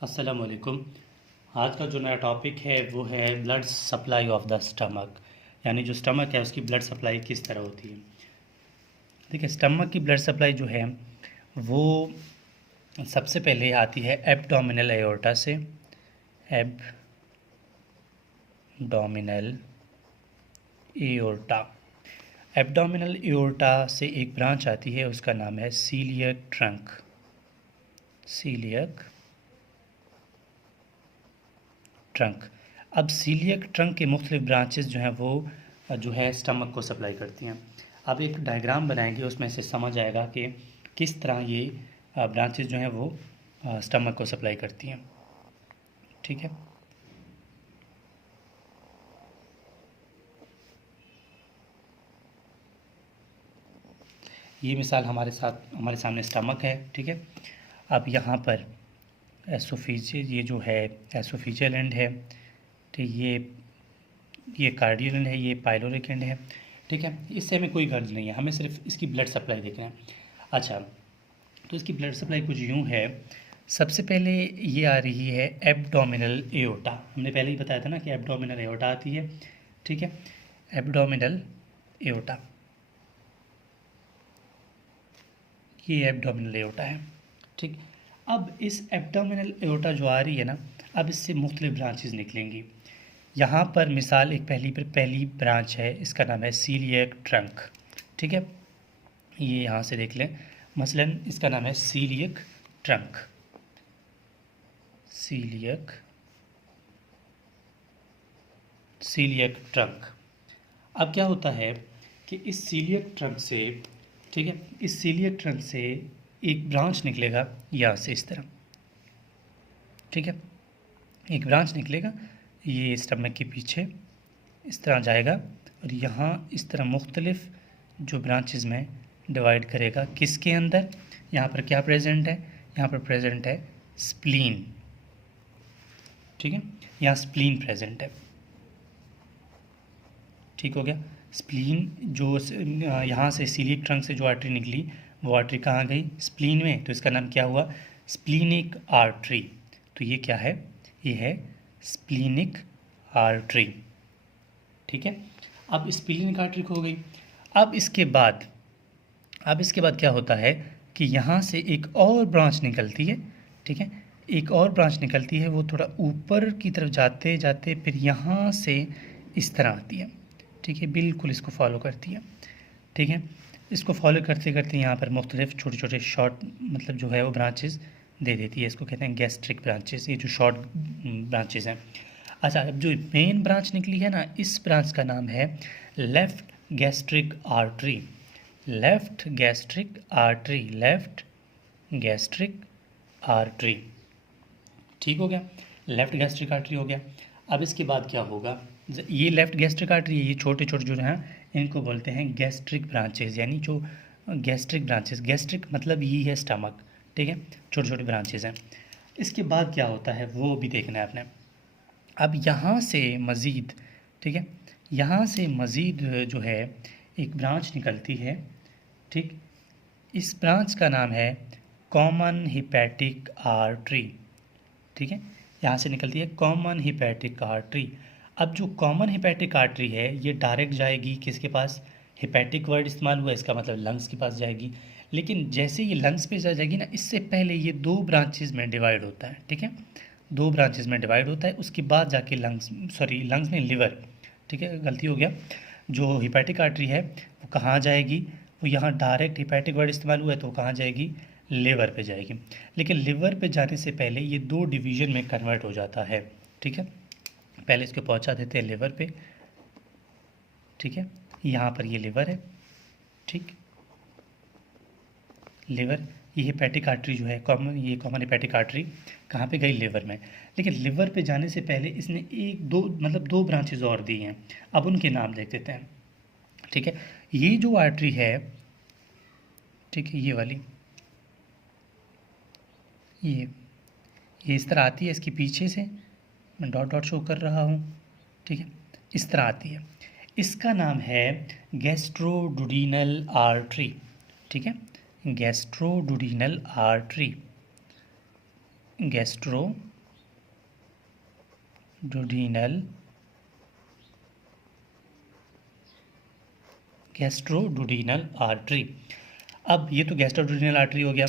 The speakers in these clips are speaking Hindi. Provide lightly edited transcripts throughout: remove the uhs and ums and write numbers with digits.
अस्सलाम वालेकुम। आज का जो नया टॉपिक है वो है blood supply of the stomach, यानी जो स्टमक है उसकी ब्लड सप्लाई किस तरह होती है। देखिए, स्टमक की ब्लड सप्लाई जो है वो सबसे पहले आती है एब्डोमिनल एओर्टा से। एब्डोमिनल एओर्टा, एब्डोमिनल एओर्टा से एक ब्रांच आती है, उसका नाम है सीलियक ट्रंक। Coeliac trunk. अब सीलियक ट्रंक के मुख्तलिफ ब्रांचेस जो हैं वो जो है स्टमक को सप्लाई करती हैं। अब एक डायग्राम बनाएंगे, उसमें से समझ आएगा कि किस तरह ये ब्रांचेस जो हैं वो स्टमक को सप्लाई करती हैं। ठीक है, ये मिसाल हमारे सामने स्टमक है। ठीक है, अब यहाँ पर एसोफेजियल, ये जो है एसोफेजियल एंड है। ठीक, ये कार्डियल एंड है, ये पाइलोरिक एंड है। ठीक है, इससे हमें कोई गर्ज नहीं है, हमें सिर्फ इसकी ब्लड सप्लाई देखना है। अच्छा, तो इसकी ब्लड सप्लाई कुछ यूँ है। सबसे पहले ये आ रही है एब्डोमिनल एओर्टा। हमने पहले ही बताया था ना कि एब्डोमिनल एओर्टा आती है। ठीक है, एब्डोमिनल एओर्टा, ये एब्डोमिनल एओर्टा है। ठीक, अब इस एब्डोमिनल एओर्टा जो आ रही है ना, अब इससे मुख्तलिफ ब्रांचेस निकलेंगी। यहाँ पर मिसाल एक पहली ब्रांच है, इसका नाम है सीलियक ट्रंक। ठीक है, ये यहाँ से देख लें, मसलन इसका नाम है सीलियक ट्रंक। Coeliac trunk. अब क्या होता है कि इस सीलियक ट्रंक से, ठीक है, इस सीलियक ट्रंक से एक ब्रांच निकलेगा यहाँ से इस तरह। ठीक है, एक ब्रांच निकलेगा, ये स्टमक के पीछे इस तरह जाएगा और यहाँ इस तरह मुख्तलिफ जो ब्रांचेस में डिवाइड करेगा। किसके अंदर? यहाँ पर क्या प्रेजेंट है? यहाँ पर प्रेजेंट है स्प्लीन। ठीक है, यहाँ स्प्लीन प्रेजेंट है। ठीक हो गया। स्प्लीन जो यहाँ से सीलियक ट्रंक से जो आर्टरी निकली, वो आर्टरी कहाँ गई? स्प्लीन में, तो इसका नाम क्या हुआ? Splenic artery. तो ये क्या है? ये है स्प्लीनिक आर्टरी। ठीक है, अब स्प्लीनिक आर्टरी हो गई। अब इसके बाद क्या होता है कि यहाँ से एक और ब्रांच निकलती है। ठीक है, एक और ब्रांच निकलती है, वो थोड़ा ऊपर की तरफ जाते जाते फिर यहाँ से इस तरह आती है। ठीक है, बिल्कुल इसको फॉलो करती है। ठीक है, इसको फॉलो करते करते यहाँ पर मुख्तलिफ छोटे छोटे शॉर्ट मतलब जो है वो ब्रांचेस दे देती है। इसको कहते हैं गैस्ट्रिक ब्रांचेस, ये जो शॉर्ट ब्रांचेस हैं। अच्छा, अब जो मेन ब्रांच निकली है ना, इस ब्रांच का नाम है left gastric artery. Left gastric artery, left gastric artery. ठीक हो गया, लेफ़्ट गैस्ट्रिक आर्टरी हो गया। अब इसके बाद क्या होगा? ये लेफ़्ट गैस्ट्रिक आर्टरी, ये छोटे छोटे जो हैं इनको बोलते हैं गैस्ट्रिक ब्रांचेस, यानी जो गैस्ट्रिक ब्रांचेस, गैस्ट्रिक मतलब ये है स्टमक। ठीक है, छोटे छोटे ब्रांचेस हैं। इसके बाद क्या होता है वो भी देखना है आपने। अब यहाँ से मज़ीद, ठीक है, यहाँ से मज़ीद जो है एक ब्रांच निकलती है। ठीक, इस ब्रांच का नाम है कॉमन हिपैटिक आर्टरी। ठीक है, यहाँ से निकलती है कॉमन हिपैटिक आर्टरी। अब जो कॉमन हिपैटिक आर्टरी है ये डायरेक्ट जाएगी किसके पास? हिपैटिक वर्ड इस्तेमाल हुआ, इसका मतलब लंग्स के पास जाएगी। लेकिन जैसे ये लंग्स पे जाएगी ना, इससे पहले ये दो ब्रांचेस में डिवाइड होता है। ठीक है, दो ब्रांचेस में डिवाइड होता है, उसके बाद जाके लंग्स में लिवर। ठीक है, गलती हो गया। जो हिपैटिक आर्टरी है वो कहाँ जाएगी? वो यहाँ डायरेक्ट हिपैटिक वर्ड इस्तेमाल हुआ है, तो वो कहाँ जाएगी? लिवर पे जाएगी। लेकिन लिवर पे जाने से पहले ये दो डिवीज़न में कन्वर्ट हो जाता है। ठीक है, पहले इसको पहुंचा देते हैं लिवर पे। ठीक है, यहाँ पर ये लिवर है। ठीक, लिवर, ये हिपैटिक आर्टरी जो है कॉमन हिपैटिक आर्टरी कहाँ पे गई? लिवर में। लेकिन लिवर पे जाने से पहले इसने दो ब्रांचेज और दी हैं। अब उनके नाम देख देते हैं। ठीक है, ये जो आर्टरी है, ठीक है, ये वाली, ये इस तरह आती है, इसके पीछे से मैं डॉट डॉट शो कर रहा हूँ। ठीक है, इस तरह आती है। इसका नाम है गैस्ट्रोडुडिनल आर्टरी। ठीक है, गैस्ट्रोडुडिनल आर्टरी, गैस्ट्रोडुडिनल डुडीनल गैस्ट्रोडुडीनल आर्टरी। अब ये तो गैस्ट्रोडुडीनल आर्टरी हो गया।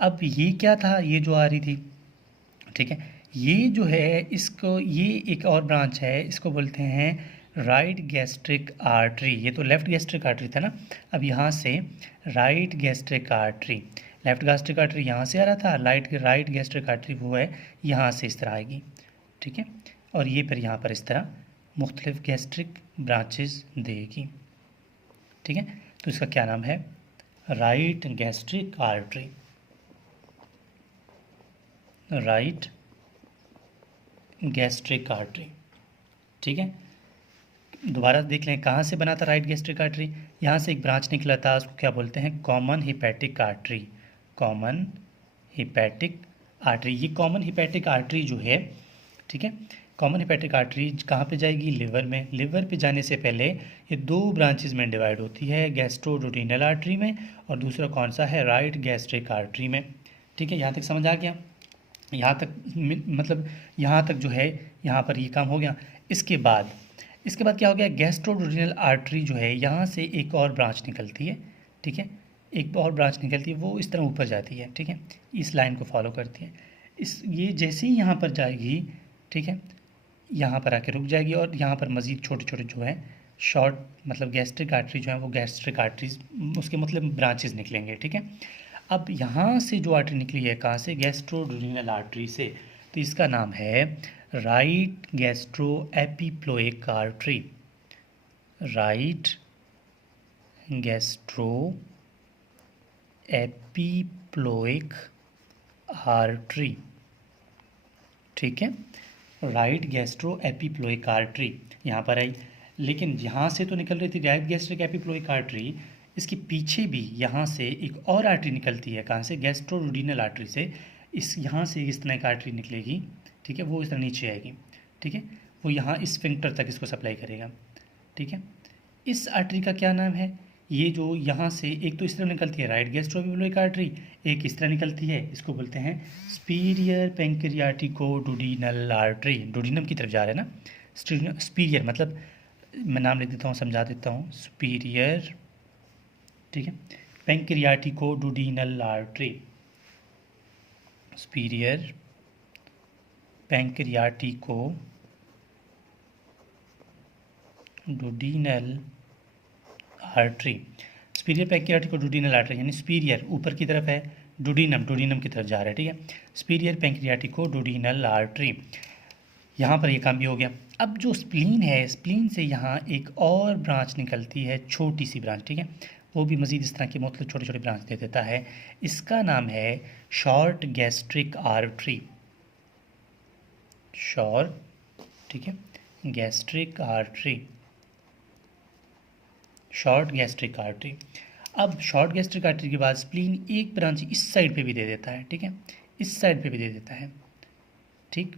अब ये क्या था, ये जो आ रही थी, ठीक है, ये जो है इसको, ये एक और ब्रांच है, इसको बोलते हैं राइट गैस्ट्रिक आर्टरी। ये तो लेफ्ट गैस्ट्रिक आर्टरी था ना, अब यहाँ से right gastric artery, left gastric artery यहाँ से आ रहा था, राइट गैस्ट्रिक आर्टरी वो है यहाँ से इस तरह आएगी, ठीक है, और ये फिर यहाँ पर इस तरह मुख्तलिफ गैस्ट्रिक ब्रांचेस देगी, ठीक है। तो इसका क्या नाम है, right gastric artery, right gastric artery, ठीक है। दोबारा देख लें कहाँ से बना था राइट गैस्ट्रिक आर्टरी, यहाँ से एक ब्रांच निकला था, उसको क्या बोलते हैं, common hepatic artery, common hepatic artery. ये कॉमन हिपैटिक आर्टरी जो है, ठीक है, कॉमन हिपैटिक आर्टरी कहाँ पे जाएगी, लिवर में। लिवर पे जाने से पहले ये दो ब्रांचेस में डिवाइड होती है, गैस्ट्रोडुडीनल आर्टरी में और दूसरा कौन सा है, राइट गैस्ट्रिक आर्टरी में, ठीक है। यहाँ तक समझ आ गया, यहाँ तक मतलब यहाँ तक जो है यहाँ पर ये काम हो गया। इसके बाद क्या हो गया, गैस्ट्रोडुडीनल आर्टरी जो है यहाँ से एक और ब्रांच निकलती है, ठीक है, एक और ब्रांच निकलती है, वो इस तरह ऊपर जाती है, ठीक है, इस लाइन को फॉलो करती है। ये जैसे ही यहाँ पर जाएगी, ठीक है, यहाँ पर आके रुक जाएगी और यहाँ पर मज़ीद छोटे छोटे जो है शॉर्ट मतलब गैस्ट्रिक आर्टरी जो है वो गैस्ट्रिक आर्टरीज उसके मतलब ब्रांचेस निकलेंगे, ठीक है। अब यहाँ से जो आर्टरी निकली है कहाँ से, गैस्ट्रोडुडीनल आर्टरी से, तो इसका नाम है right gastroepiploic artery, right gastroepiploic artery, ठीक है, राइट गैस्ट्रो एपिप्लोइक आर्टरी यहाँ पर आई। लेकिन यहाँ से तो निकल रही थी राइट गैस्ट्रिक एपिप्लोइक आर्टरी, इसके पीछे भी यहाँ से एक और आर्टरी निकलती है, कहाँ से, गैस्ट्रोडुडीनल आर्टरी से। इस यहाँ से इस तरह एक आर्टरी निकलेगी, ठीक है, वो इस तरह नीचे आएगी, ठीक है, वो यहाँ इस स्फिंक्टर तक इसको सप्लाई करेगा, ठीक है। इस आर्टरी का क्या नाम है, ये जो यहाँ से एक तो इस तरह निकलती है राइट गैस्ट्रो एपिप्लोइक आर्टरी, एक इस तरह निकलती है, इसको बोलते हैं स्पीरियर पेंक्रियाटिको डुडीनल आर्टरी। डुडीनम की तरफ जा रहे हैं ना, स्पीरियर मतलब मैं नाम लिख देता हूँ, समझा देता हूँ, सुपीरियर, ठीक है, pancreaticoduodenal artery, superior pancreaticoduodenal artery, superior pancreaticoduodenal artery यानी सुपीरियर ऊपर की तरफ है, डुडीनम की तरफ जा रहा है, ठीक है, सुपीरियर पेंक्रियाटिको डुडीनल आर्टरी। यहाँ पर ये काम भी हो गया। अब जो स्प्लीन है, स्प्लीन से यहाँ एक और ब्रांच निकलती है, छोटी सी ब्रांच, ठीक है, वो भी मज़ीद इस तरह के मतलब छोटे छोटे ब्रांच दे देता है, इसका नाम है शॉर्ट गैस्ट्रिक आर्टरी, शॉर्ट, ठीक है, gastric artery, short gastric artery. अब शॉर्ट गैस्ट्रिक आर्टरी के बाद स्प्लीन एक ब्रांच इस साइड पे भी दे देता है, ठीक है, इस साइड पे भी दे देता है, ठीक।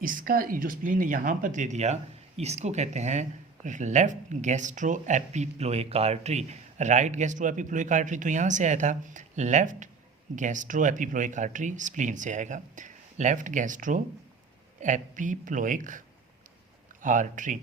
इसका जो स्प्लीन यहाँ पर दे दिया, इसको कहते हैं left gastroepiploic artery. Right gastroepiploic artery तो यहाँ से आया था, left gastroepiploic artery spleen से आएगा, left gastroepiploic artery,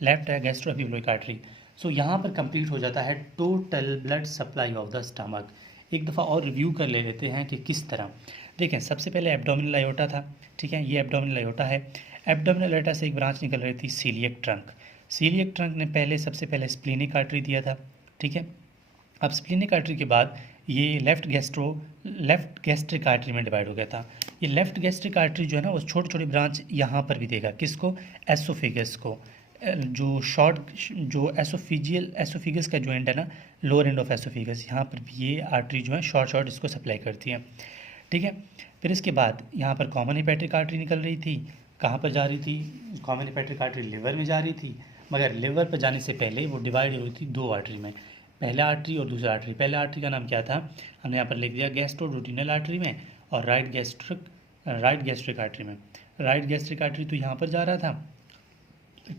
left gastroepiploic artery. So यहाँ पर कंप्लीट हो जाता है total blood supply of the stomach. एक दफ़ा और रिव्यू कर ले लेते हैं कि किस तरह। देखें, सबसे पहले एब्डोमिनल आयोटा था, ठीक है, ये एब्डोमिनल आयोटा है। एब्डोमिनल आयोटा से एक ब्रांच निकल रही थी सीलियक ट्रंक। सीलियक ट्रंक ने सबसे पहले स्प्लीनिक आर्टरी दिया था, ठीक है। अब स्प्लीनिक आर्टरी के बाद ये लेफ्ट गैस्ट्रिक आर्टरी में डिवाइड हो गया था। ये लेफ्ट गैस्ट्रिक आर्टरी जो है ना, वो छोटी छोटी ब्रांच यहाँ पर भी देगा, किसको, एसोफेगस को, जो एसोफिगस का जो एंड है ना, लोअर एंड ऑफ एसोफिगस, यहाँ पर भी ये आर्टरी जो है शॉर्ट इसको सप्लाई करती है, ठीक है। फिर इसके बाद यहाँ पर कॉमन हिपैट्रिक आर्टरी निकल रही थी, कहाँ पर जा रही थी, कॉमन हिपैट्रिक आर्टरी लिवर में जा रही थी, मगर लिवर पर जाने से पहले वो डिवाइड हुई थी दो आर्टरी में, पहला आर्टरी और दूसरा आर्टरी। पहला आर्टरी का नाम क्या था, हमने यहाँ पर लिख दिया गैस्ट्रोडुडीनल आर्टरी में, और राइट गैस्ट्रिक आर्टरी में। राइट गैस्ट्रिक आर्टरी तो यहाँ पर जा रहा था,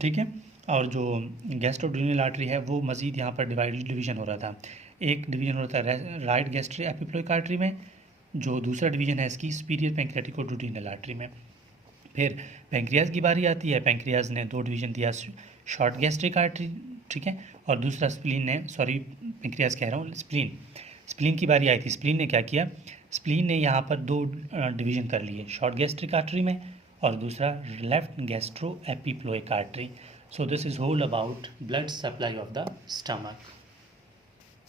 ठीक है, और जो गैस्ट्रोडुडीनल आर्टरी है वो मज़ीद यहाँ पर डिवीज़न हो रहा था। एक डिवीज़न हो रहा था राइट गैस्ट्रिक एपिप्लोइक आर्टरी में, जो दूसरा डिवीज़न है इसकी सुपीरियर पेंक्रियाटिको डुडीनल आर्टरी में, फिर पेंक्रियाज की बारी आती है, पेंक्रियाज ने 2 डिवीजन दिया, शॉर्ट गैस्ट्रिक आर्टरी, ठीक है, और दूसरा स्प्लीन ने, सॉरी पेंक्रियाज कह रहा हूँ, स्प्लीन, स्प्लीन की बारी आई थी। स्प्लीन ने क्या किया, स्प्लीन ने यहाँ पर 2 डिवीजन कर लिए, शॉर्ट गैस्ट्रिक आर्टरी में और दूसरा left gastroepiploic artery. So this is whole about blood supply of the stomach.